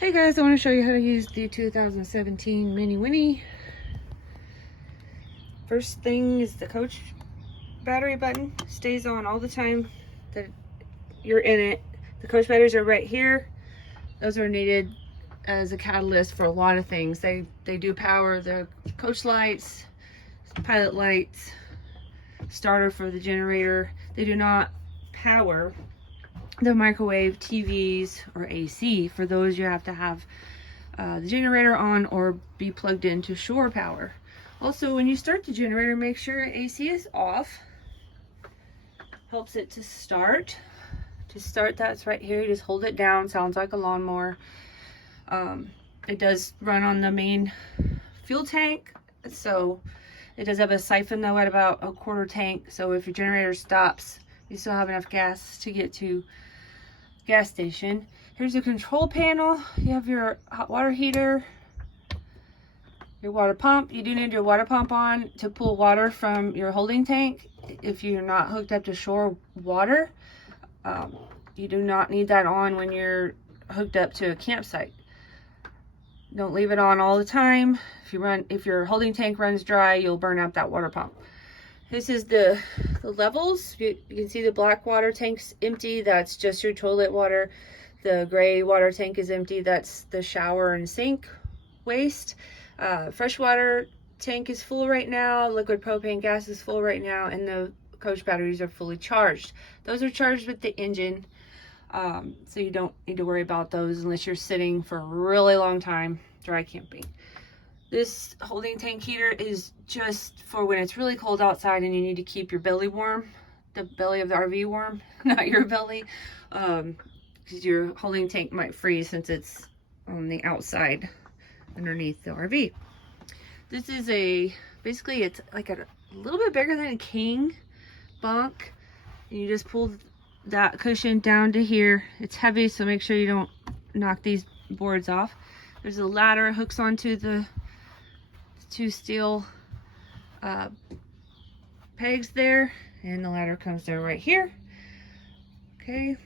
Hey guys, I want to show you how to use the 2017 Minnie Winnie. First thing is the coach battery button. Stays on all the time that you're in it. The coach batteries are right here. Those are needed as a catalyst for a lot of things. They do power the coach lights, pilot lights, starter for the generator. They do not power the microwave, TVs, or AC. For those, you have to have the generator on or be plugged into shore power. Also, when you start the generator, make sure AC is off. Helps it to start. To start, that's right here. You just hold it down. Sounds like a lawnmower. It does run on the main fuel tank, so it does have a siphon though at about a quarter tank. So if your generator stops, you still have enough gas to get to gas station. Here's the control panel. You have your hot water heater, your water pump. You do need your water pump on to pull water from your holding tank. If you're not hooked up to shore water, you do not need that on when you're hooked up to a campsite. Don't leave it on all the time. If your holding tank runs dry, you'll burn out that water pump. This is the levels. You can see the black water tank's empty. That's just your toilet water. The gray water tank is empty. That's the shower and sink waste. Freshwater tank is full right now. Liquid propane gas is full right now. And the coach batteries are fully charged. Those are charged with the engine. So you don't need to worry about those unless you're sitting for a really long time dry camping. This holding tank heater is just for when it's really cold outside and you need to keep your belly warm, the belly of the RV warm, not your belly, because your holding tank might freeze since it's on the outside underneath the RV. This is basically it's like a little bit bigger than a king bunk. And you just pull that cushion down to here. It's heavy, so make sure you don't knock these boards off. There's a ladder hooks onto the two steel pegs there, and the ladder comes down right here. Okay,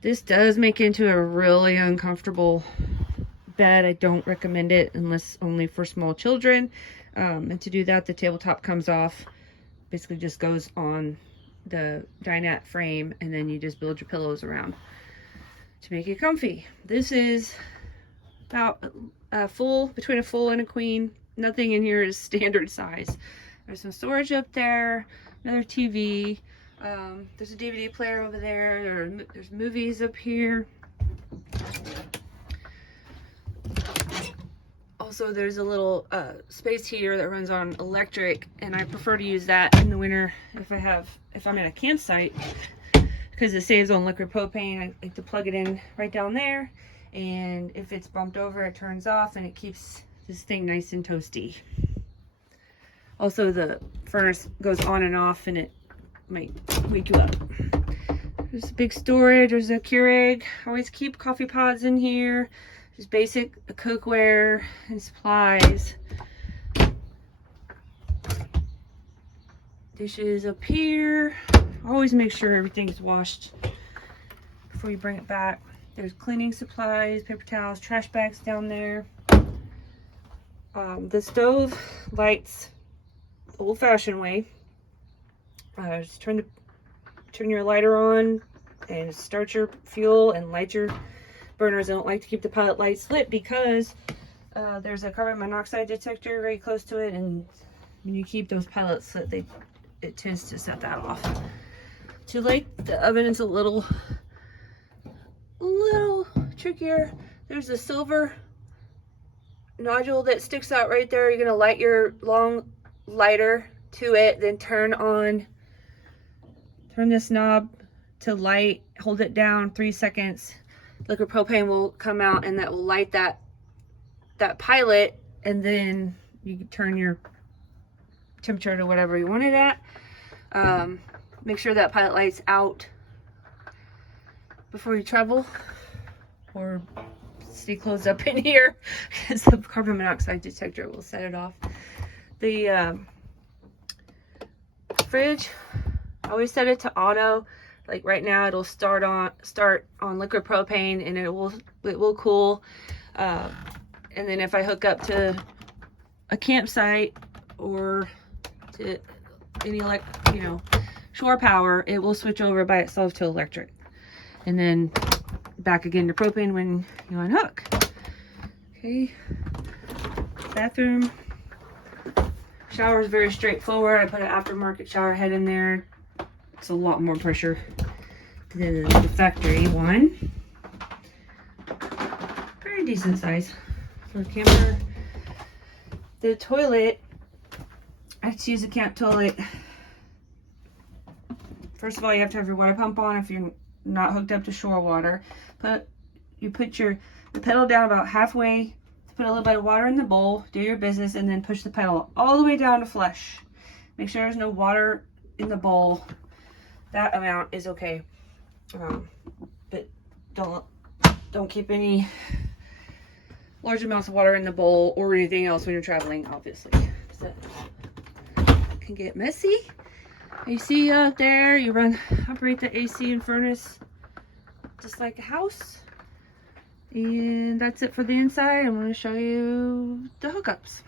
this does make into a really uncomfortable bed. I don't recommend it unless only for small children. And to do that, the tabletop comes off, basically just goes on the dinette frame, and then you just build your pillows around to make it comfy. This is about between a full and a queen. Nothing in here is standard size. There's some storage up there, another TV. There's a DVD player over there. There's movies up here. Also, there's a little space heater that runs on electric, and I prefer to use that in the winter if I'm at a campsite, because it saves on liquid propane. I like to plug it in right down there, and if it's bumped over, it turns off, and it keeps this thing nice and toasty. Also, the furnace goes on and off, and it might wake you up. There's a big storage. There's a Keurig. Always keep coffee pods in here. Just basic cookware and supplies. Dishes up here. Always make sure everything's washed before you bring it back. There's cleaning supplies, paper towels, trash bags down there. The stove lights old-fashioned way. Just turn your lighter on and start your fuel and light your burners. I don't like to keep the pilot lights lit because there's a carbon monoxide detector very close to it, and when you keep those pellets lit, it tends to set that off. To light the oven is a little trickier. There's a silver nodule that sticks out right there. You're gonna light your long lighter to it, then turn this knob to light, hold it down 3 seconds. Liquid propane will come out, and that will light that pilot, and then you can turn your temperature to whatever you want it at. Make sure that pilot light's out before you travel, or stay closed up in here because the carbon monoxide detector will set it off. The fridge, I always set it to auto. Like right now it'll start on liquid propane, and it will cool. And then if I hook up to a campsite or to any shore power, it will switch over by itself to electric, and then back again to propane when you unhook. Okay, bathroom. Shower is very straightforward. I put an aftermarket shower head in there. It's a lot more pressure than the factory one. Very decent size for a camper. The toilet, I just use a camp toilet. First of all, you have to have your water pump on if you're not hooked up to shore water. You put the pedal down about halfway, put a little bit of water in the bowl, do your business, and then push the pedal all the way down to flush. Make sure there's no water in the bowl. That amount is okay. But don't keep any large amounts of water in the bowl or anything else when you're traveling, obviously. So it can get messy. AC up there, you operate the AC and furnace just like a house. And that's it for the inside. I'm going to show you the hookups.